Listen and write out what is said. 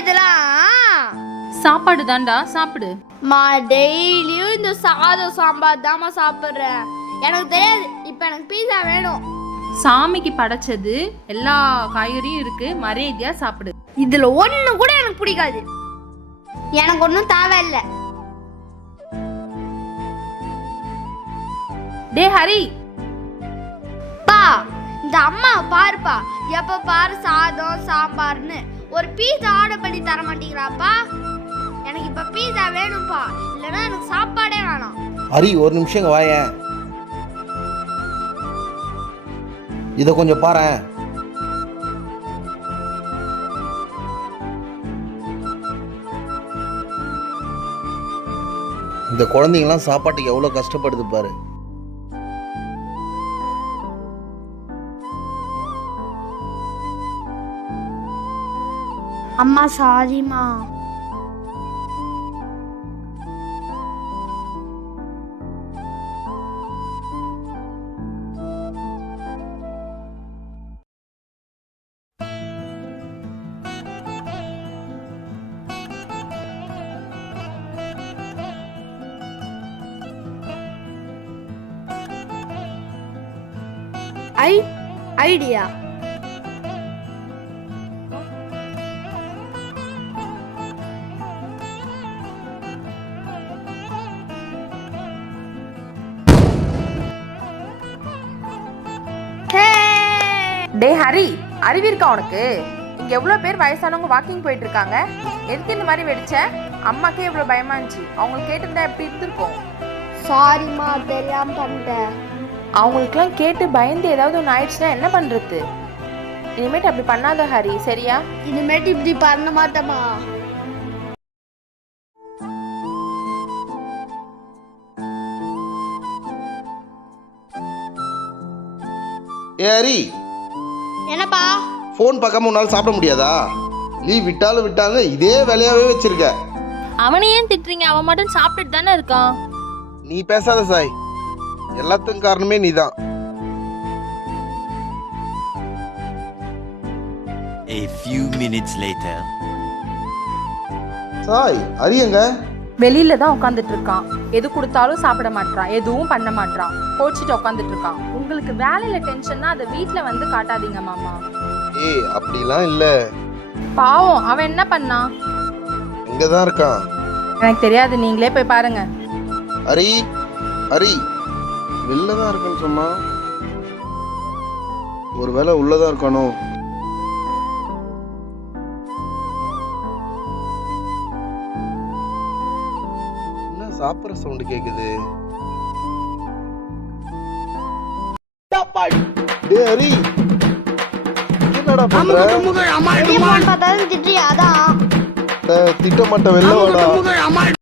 இதெல்லாம்? சாப்பாடு தான்டா, சாப்பிடு. மா டெய்லியும் இந்த சாதம் சாம்பார் தாமா சாப்பிட்றேன். எனக்கு தெரியாது, இப்போ எனக்கு பீஸா வேணும். சாமிக்கு படைச்சது எல்லா காய்கறியும் இருக்கு, மரியாதையா சாப்பிடு. இதுல ஒண்ணு கூட எனக்கு பிடிக்காது. எனக்கு ஒன்றும் தேவையில்லை. டே ஹரி, பா இந்த அம்மா பாருப்பா, எப்ப பாரு சாதம் சாம்பார்னு. ஒரு பீஸா ஆர்டர் பண்ணி தர மாட்டேங்கிறாப்பா. எனக்கு இப்ப பீஸா வேணும்ப்பா, இல்லைன்னா எனக்கு சாப்பாடே வேணாம். ஹரி ஒரு நிமிஷம் இங்க வாயேன், இதை கொஞ்சம் பாரேன். இந்த குழந்தைங்களாம் சாப்பாட்டுக்கு எவ்வளோ கஷ்டப்படுது பாரு. அம்மா சாரிம்மா. ஐடியா. டே ஹரி, அறிவு இருக்கா உனக்கு? இங்க எவ்வளவு பேர் வயசானவங்க வாக்கிங் போயிட்டு இருக்காங்க. எதுக்கு இந்த மாதிரி வெடிச்ச? அம்மாக்கே எவ்வளவு பயமா இருந்துச்சு. அவங்களுக்கு கேட்டிருந்தா எப்படி இருந்திருக்கும்? சாரிம்மா, தெரியாம பண்ணிட்டேன். அவங்களுக்குலாம் கேட்டு பயந்து ஏதாவது ஒன்று ஆயிடுச்சுன்னா என்ன பண்றது? இனிமேட்டு அப்படி பண்ணாத ஹரி, சரியா? இனிமேட்டு இப்படி பண்ண மாட்டேமா. ஏ ஹரி, என்னப்பா? ஃபோன் பார்க்காம உன்னால சாப்பிட முடியாதா? லீவ் விட்டாங்க, இதே வேலையாவே வச்சிருக்க. அவனை ஏன் திட்டுறீங்க? அவன் மட்டும் சாப்பிட்டுட்டு தானே இருக்கான். நீ பேசாத சாய், எல்லாத்துக்கும் காரணமே நீதான். A few minutes later. Sai, Haryanka வெளியில தான் உட்காந்துட்டு இருக்கான். எது கொடுத்தாலும் சாப்பிட மாட்டான், எதுவும் பண்ண மாட்டான், கோச்சிட்டு உட்காந்துட்டு இருக்கான். உங்களுக்கு வேலையில டென்ஷன்னா அதை வீட்டுல வந்து காட்டாதீங்க மாமா. ஏய் அப்படிலாம் இல்ல. பாவம், அவன் என்ன பண்ணான்? இங்கதான் இருக்கான். எனக்கு தெரியாது, நீங்களே போய் பாருங்க. ஹரி வெளிலதான் இருக்கான்னு சொன்னா, ஒருவேளை உள்ளதான் இருக்கானோ? என்ன சாப்பிட்ற சவுண்டு கேக்குது? டேய் ஹரி, என்னடா பண்ற? பார்த்தாலும் திட்டுறியா? அதான் திட்ட மாட்டேன், வெளில வாடா.